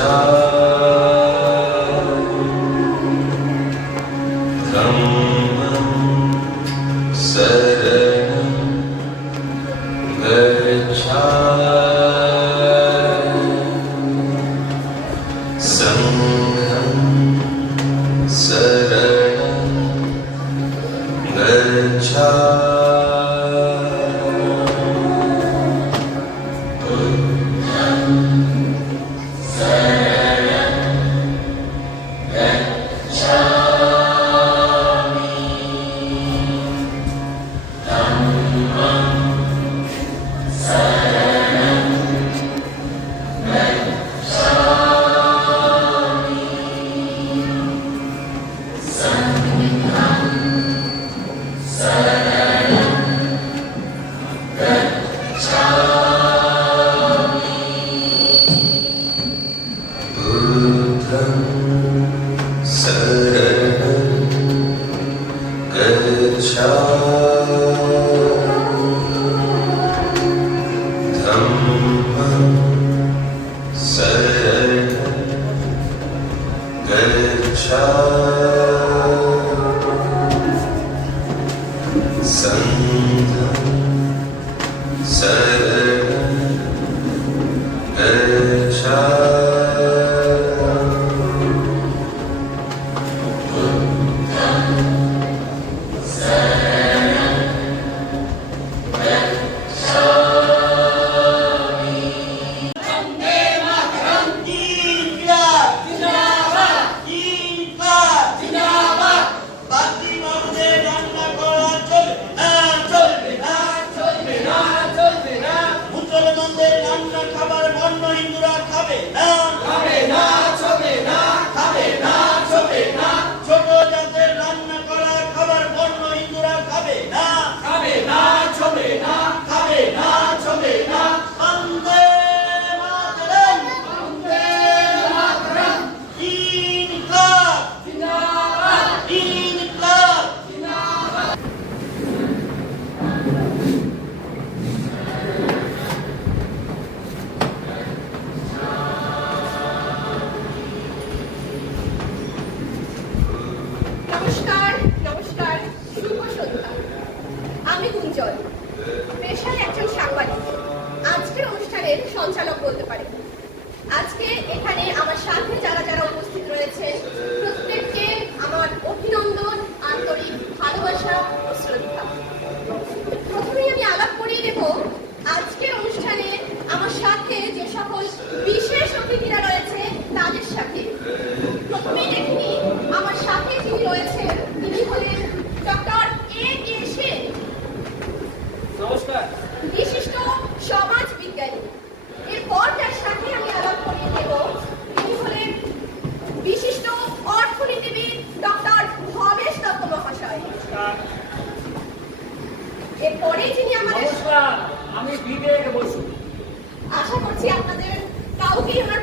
샤 Shabbat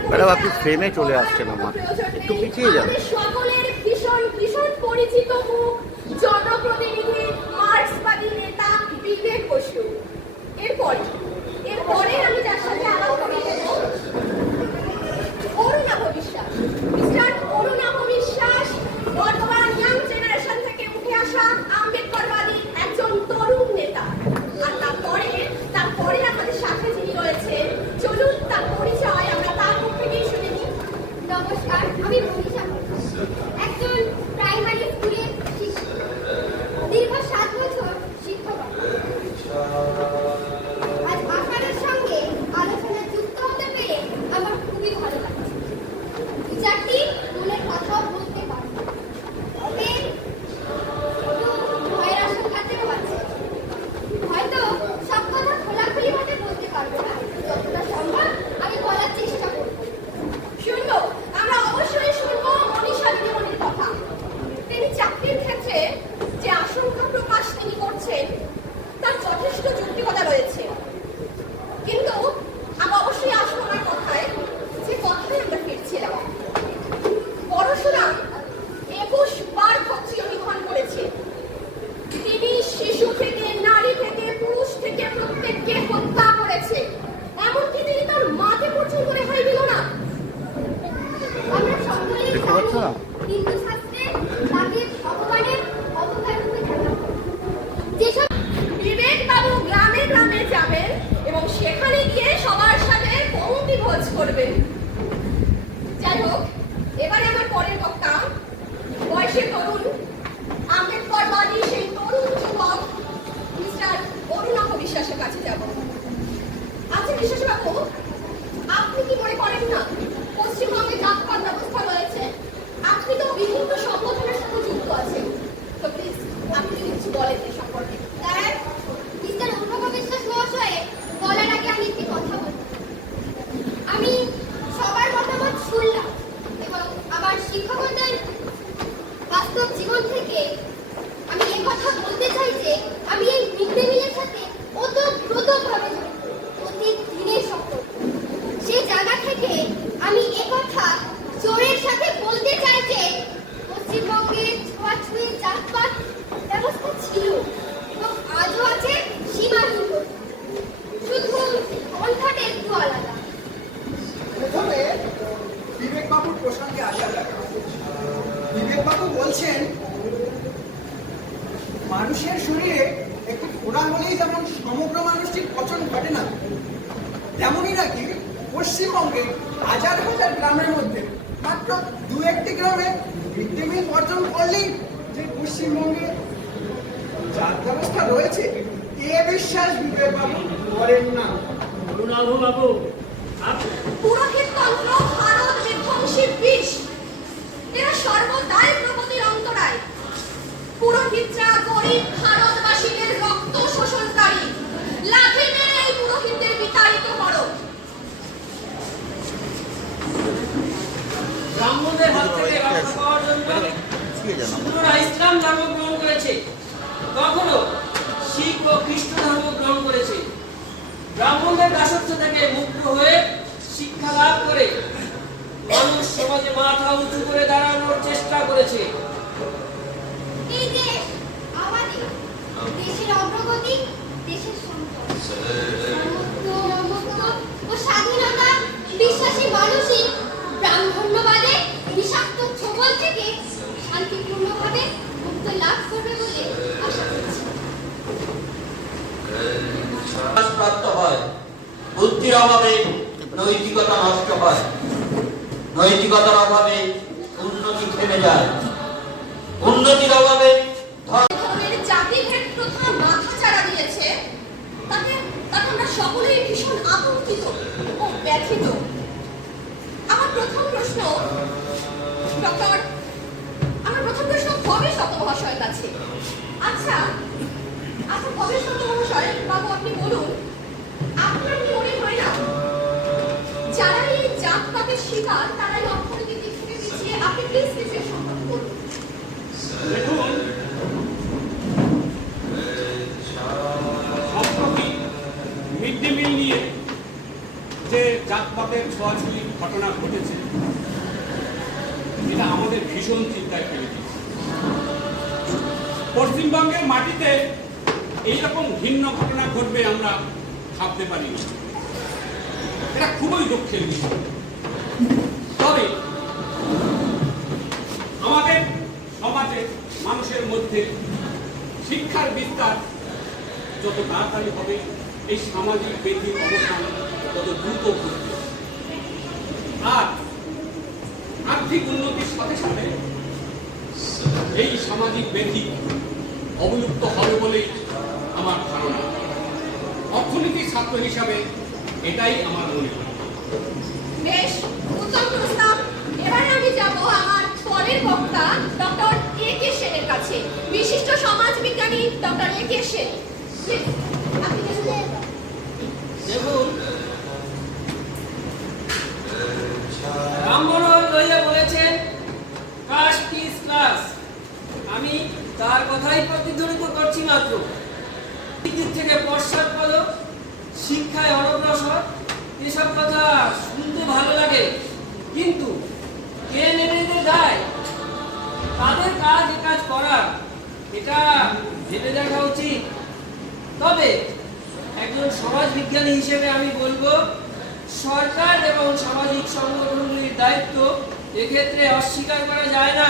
madam আপনি ফ্রেমে চলে আসছেন আমার। একটু পিছিয়ে যান। সকলের ভীষণ ভীষণ পরিচিত মুখ জনপ্রতিনিধি মার্ক্সবাদী নেতা বিবেক বসু। এরপরে এরপরে আমি বিশ্বাসের কাছে যাব। আচ্ছা আপনি কি মনে করেন না, পশ্চিমবঙ্গে ব্যবস্থা রয়েছে? আপনি তো বিভিন্ন যুক্ত আছেন। প্লিজ আপনি কিছু এই সম্পর্কে স্যার মিস্টার অনুভব বিশ্বাস মহাশয়ে বলার আগে আমি একটি কথা বলব আমি সবার মতামত শুনলাম এবং আমার শিক্ষকদের বাস্তব জীবন আমি এ কথা বলতে চাই যে আমি এই মিড ডে মিলের সাথে ওতপ্রোতভাবে জড়িত প্রতিদিনের সম্পর্ক সেই জায়গা থেকে আমি এ কথা জোরের সাথে বলতে চাই যে পশ্চিমবঙ্গে ছোঁয়াছুঁয়ি জাতপাত ব্যবস্থা ছিল এবং আজও আছে সীমাহীন শুধু পন্থাটা একটু আলাদা প্রথমে বিবেকবাবুর প্রসঙ্গে আসা যাক বিবেকবাবু বলছেন মানুষের শরীরে একটু ফোড়া হলেই যেমন সমগ্র মানুষটির পচন ঘটে না তেমনই নাকি? পশ্চিমবঙ্গে হাজার হাজার গ্রামের মধ্যে মাত্র দু একটি গ্রামে মিড ডে মিল বর্জন করলেই যে পশ্চিমবঙ্গে যার ব্যবস্থা রয়েছে এ বিশ্বাস বিবেকবাবু করেন না। অরুণাভ বাবু পুরোহিত ব্রাহ্মণদের হাত থেকে রক্ষা পাওয়ার জন্য হিন্দুরা ইসলাম ধর্ম গ্রহণ করেছে। কখনো শিখ ও খ্রিস্ট ধর্ম গ্রহণ করেছে। ব্রাহ্মণদের দাসত্ব থেকে মুক্ত হয়ে শিক্ষা লাভ করে মানুষ সমাজে মাথা উঁচু করে দাঁড়ানোর চেষ্টা করেছে। এই দেশ আমাদের দেশের অগ্রগতি দেশের সম্পদ ও স্বাধীনতা বিশ্বাসী মানুষই ব্রাহ্মণ্যবাদে বিষাক্ত ছোবল থেকে শান্তিপূর্ণভাবে মুক্ত লাভ করবে বলে আশা করছি। প্রাপ্ত হয় বুদ্ধির অভাবে নৈতিকতা নষ্ট হয়। নৈতিকতার অভাবে উন্নতি থেমে যায়? উন্নতির অভাবে আমার প্রথম প্রশ্ন ডক্টর, আমার প্রথম প্রশ্ন, কবে শত মহাশয়ের কাছে? আচ্ছা আচ্ছা কবে শত মহাশয় বাবু, আপনি বলুন। আপনার কি মনে হয় না যারা এই জাতপাতের শিকার, তারাই অর্থনৈতিক দিক থেকে পিছিয়ে আপনি প্লিজ এর সম্পর্কে বলুন মিড ডে মিল নিয়ে যে জাতপাতের ছোঁয়াছুঁয়ি ঘটনা ঘটেছে ভীষণ চিন্তায় ফেলে দিয়েছে। পশ্চিমবঙ্গের মাটিতে এইরকম ভিন্ন ঘটনা ঘটবে আমরা ভাবতে পারি এটা খুবই দুঃখের বিষয়। তবে আমাদের সমাজে মানুষের মধ্যে শিক্ষার বিস্তার যত তাড়াতাড়ি হবে, এই সামাজিক ব্যাধির অবস্থান তত দ্রুত ঘটবে। আর আর্থিক উন্নতির সাথে সাথে এই সামাজিক ব্যাধি অবলুপ্ত হবে বলেই আমার ধারণা। অর্থনীতির ছাত্র হিসাবে এটাই আমার মনে হয়। বেশ উত্তম প্রস্তাব। এবারে আমি যাব আমার পরের বক্তা ডক্টর এ কে সেনের কাছে। বিশিষ্ট সমাজবিজ্ঞানী ডক্টর এ কে সেন। আপনি দেখুন রামমনোহর লইয়া বলেছেন কাস্ট ইজ ক্লাস আমি তার কথাই প্রতিধ্বনিত করছি মাত্র। দিক থেকে পশ্চাৎপদ শিক্ষায় অনগ্রসর, এসব কথা শুনতে ভালো লাগে। কিন্তু কে নেমে দেয়? তাদের কাজ কাজ করা, এটা ভেবে দেখা উচিত। তবে একজন সমাজ বিজ্ঞানী হিসেবে আমি বলব, সরকার এবং সামাজিক সংগঠনগুলির দায়িত্ব এক্ষেত্রে অস্বীকার করা যায় না।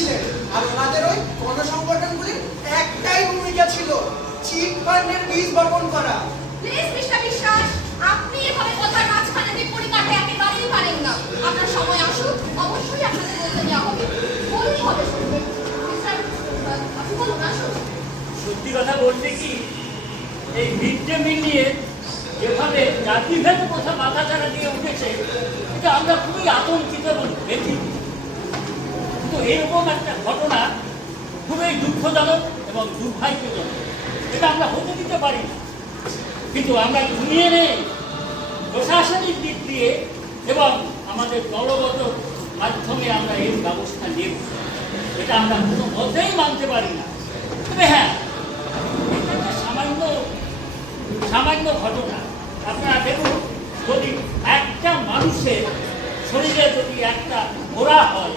ঘুমিয়েছিলেন আর ওনাদের ওই গণসংগঠনগুলির একটাই ভূমিকা ছিল চিট ফান্ডের বীজ বপন করা। প্লিজ মিস্টার বিশ্বাস আপনি এভাবে কথার মাঝখানে দিয়ে পরিকাঠে একেবারেই পারেন না। আপনার সময় আসুক অবশ্যই আপনাদের বলতে নেওয়া হবে। বলুন হবে আপনি বলুন আসুন। সত্যি কথা বলতে কি এই মিড ডে মিল নিয়ে যেভাবে জাতিভেদ কথা মাথাচাড়া দিয়ে উঠেছে এটা আমরা খুবই আতঙ্কিত এবং ব্যথিত। এরকম একটা ঘটনা খুবই দুঃখজনক এবং দুর্ভাগ্যজনক। এটা আমরা হতে দিতে পারি না। কিন্তু আমরা নেই প্রশাসনিক দিক দিয়ে এবং আমাদের দলগত মাধ্যমে আমরা এই ব্যবস্থা নেব। এটা আমরা কোনো মতেই মানতে পারি না। তবে হ্যাঁ এটা একটা সামান্য সামান্য ঘটনা। আপনারা দেখুন, যদি একটা মানুষের শরীরে যদি একটা ঘোড়া হয়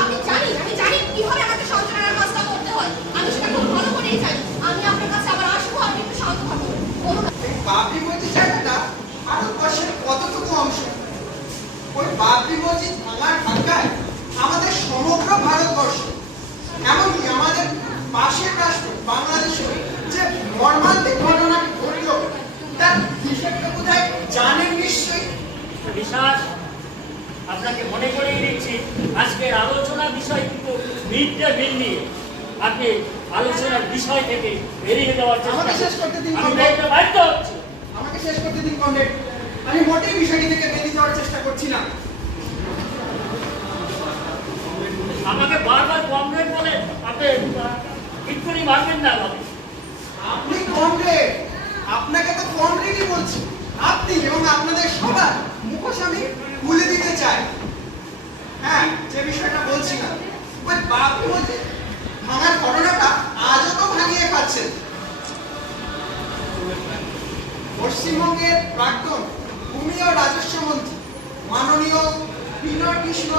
আমি জানি আমি জানি কীভাবে আমাকে সঞ্চালনার কাজটা করতে হয় আমি সেটা খুব ভালো করেই জানি আমি আপনার কাছে আবার আসব আপনি একটু শান্ত থাকুন বলুন এই বাবরি মসজিদ জায়গাটা ভারতবর্ষের কতটুকু অংশ ওই বাবরি মসজিদ ভাঙার ঢাকায় আমাদের সমগ্র ভারতবর্ষ এমনকি আমাদের পাশের রাষ্ট্র বাংলাদেশে যে মর্মান্তিক ঘটনাটি ঘটল তার হিসেবটা বোধহয় জানেন নিশ্চয়ই বিশ্বাস আপনাকে মনে করিয়ে দিচ্ছি আজকের আলোচনার বিষয় কিন্তু মিড ডে মিল নিয়ে আপনি আলোচনার বিষয় থেকে বেরিয়ে দেওয়ার আমাকে শেষ করতে দিন, আমি বাধ্য হচ্ছি। আমাকে শেষ করতে দিন কমরেড। আমি মোটেই বিষয়টি থেকে বেরিয়ে যাওয়ার চেষ্টা করছি না আমাকে বারবার কমরেড আপনি ইটকুনি মারবেন না ভাবে আপনি কমরেড আপনাকে তো কমরেডই বলছি। আপনি এবং আপনাদের সবার মুখোশ আমি খুলে দিতে চাই। হ্যাঁ যে বিষয়টা বলছি না ওই বাপি বলছে ভাঙার ঘটনাটা আজও তো ভাঙিয়ে খাচ্ছেন পশ্চিমবঙ্গের প্রাক্তন ভূমি ও রাজস্ব মন্ত্রী মাননীয় বিনয় কৃষ্ণ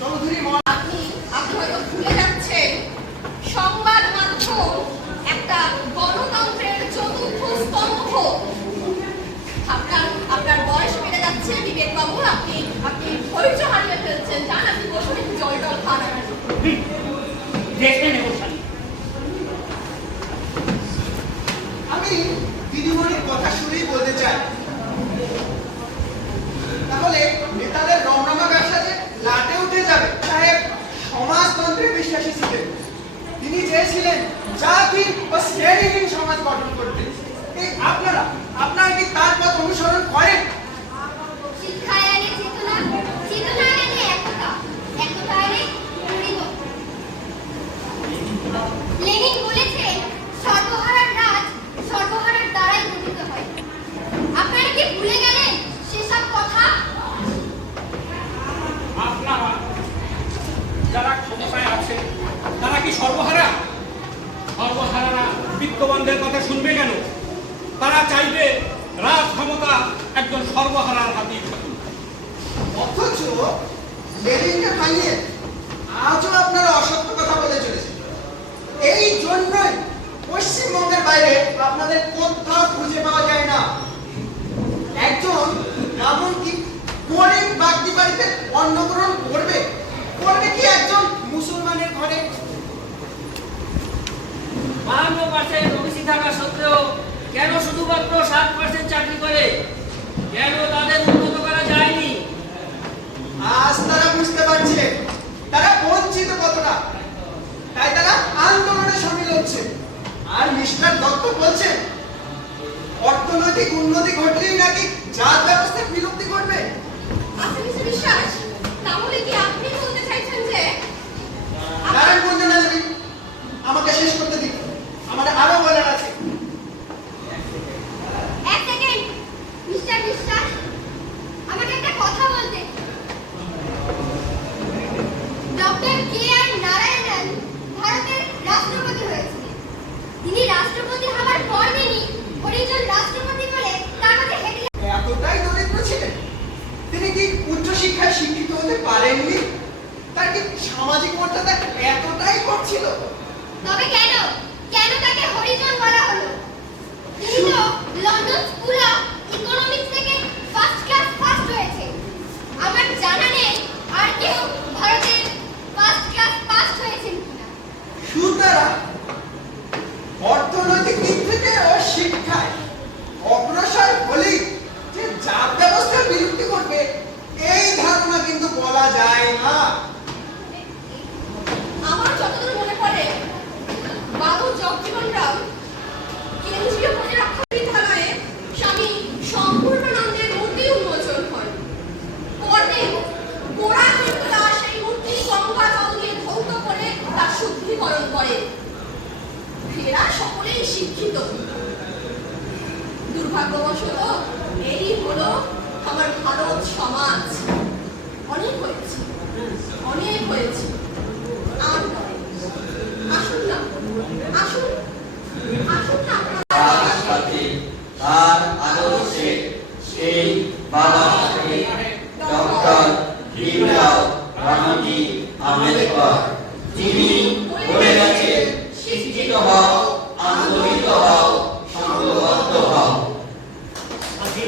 চৌধুরী মহাশয় আপনি আপনি হয়তো ভুলে যাচ্ছেন। সংবাদ মাধ্যম একটা গণতন্ত্রের চতুর্থ স্তম্ভ। আপনার আপনার বয়স বেড়ে যাচ্ছে বিবেক বাবু আপনি আপনি ধৈর্য হারিয়ে ফেলছেন। জান আপনি বসুন একটু জল টল খান আমি দিদিমণির কথা শুনেই বলতে চাই। তাহলে নেতাদের রমরমা ব্যবসা যে লাটে উঠে যাবে। সাহেব সমাজতন্ত্রে বিশ্বাসী ছিলেন। তিনি চেয়েছিলেন জাতি ও শ্রেণীহীন সমাজ গঠন করতে এই আপনারা আপনারা কি তার পথ অনুসরণ করেন শিক্ষায় আনে চেতনা চেতনায় আনে একতা একতা আনে পরিণত লেনিন বলেছেন সর্বহারার রাজ সর্বহারার দ্বারাই গঠিত হয় আপনারা কি ভুলে গেলেন সেসব কথা আপনারা যারা ক্ষমতায় আছে তারা কি সর্বহারা সর্বহারারা বিত্তবানদের কথা শুনবে কেন? তারা চাইবে রাজ ক্ষমতা একজন সর্বহারার হাতেই থাকুক অথচ লেনিনকে আজও আপনারা অসত্য কথা বলে চলেছেন। এই জন্যই পশ্চিমবঙ্গের বাইরে আপনাদের কোথাও খুঁজে পাওয়া যায় না। একজন এমনকি গরিব বাগদি বাড়িতে অন্নগ্রহণ করবে। করবে কি একজন মুসলমানের ঘরে? কেন শুধুমাত্র চাকরি করে? কেন করা যায়নি? আজ তারা বুঝতে পারছে তারা বঞ্চিত কতটা? তাই তারা আন্দোলনে সামিল হচ্ছে। আর মিস্টার দত্ত বলছেন, অর্থনৈতিক উন্নতি ঘটলেই নাকি জাত ব্যবস্থার বিলুপ্তি ঘটবে আচ্ছা মিস্টার বিশ্বাস তাহলে কি আপনি বলতে চাইছেন যে নারায়ণ বলতে না যদি আমাকে শেষ করতে দিন আমার আরও বলার আছে এক সেকেন্ড মিস্টার বিশ্বাস আমাকে একটা কথা বলতে ডক্টর কে আর নারায়ণন ভারতের রাষ্ট্রপতি হয়েছিলেন তিনি রাষ্ট্রপতি হওয়ার পর দিনই হরিজন রাষ্ট্রপতি বলে তার কাছে হেডলাইন এতটাই দরিদ্র ছিলেন তিনি কি উচ্চ শিক্ষায় শিক্ষিত হতে পারেননি তার কি সামাজিক মর্যাদা এতটাই কম ছিল তবে কেন? কেন তাকে হরিজন বলা হলো? তিনি তো লন্ডন স্কুল অফ ইকোনমিক্স থেকে ফার্স্ট ক্লাস ফার্স্ট হয়েছে। আমার জানা নেই আর কেউ ভারতের ফার্স্ট ক্লাস পাস হয়েছেন কিনা। সুতরাং অর্থনৈতিক দিক থেকে ও শিক্ষায় অগ্রসর হলেই যে জাত ব্যবস্থার বিলুপ্তি করবে এই ধারণা কিন্তু বলা যায় না আমার যতদূর মনে পড়ে বাবু জগজীবন রাম কেন্দ্রীয় প্রতিরক্ষা বিদ্যালয়ে স্বামী সম্পূর্ণানন্দের মূর্তি উন্মোচন হয় পরদিন গোড়া হিন্দুরা সেই মূর্তি গঙ্গা জল দিয়ে ধৌত করে তার শুদ্ধিকরণ করে ফেরা সকলেই শিক্ষিত। দুর্ভাগ্যবশত এই হলো আমার ভারত সমাজ। অনেক হয়েছে। অনেক হয়েছে আর নয়। আসুন না আসুন আসুন না আপনারা তার সাথে তার আদর্শে সেই বাবা সাহেব ডক্টর ভীমরাও রামজি আম্বেদকর যিনি বলে গেছেন শিক্ষিত হও আন্দোলিত হও সংঘবদ্ধ হও আজকে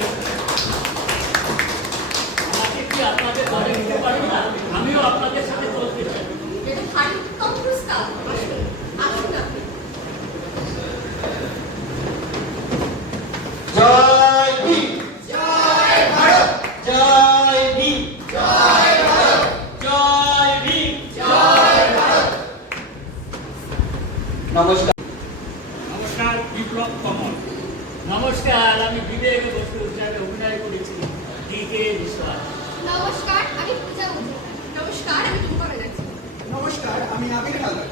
আমাকে কি আপনাদের দলে নিতে পারেন না আমিও আপনাদের সাথে চলতে চাই এটা ভারী উত্তম প্রস্তাব আসুন আসুন আপনি জয় ভীম জয় ভারত জয় ভীম জয় ভীম নমস্কার নমস্কার বিপ্লব কমল নমস্কার আমি বিবেক বসু হিসাবে অভিনয় করেছি ডি কে বিশ্বাস নমস্কার আমি পূজা উঠি নমস্কার আমি টুম্পা ব্যানার্জি নমস্কার আমি আবির হালদার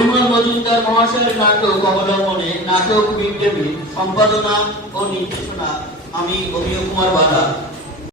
পরিমল মজুমদার মহাশয়ের নাটক অবলম্বনে নাটক বিপ্লবী সম্পাদনা ও নির্দেশনা আমি অভিনয় কুমার বালা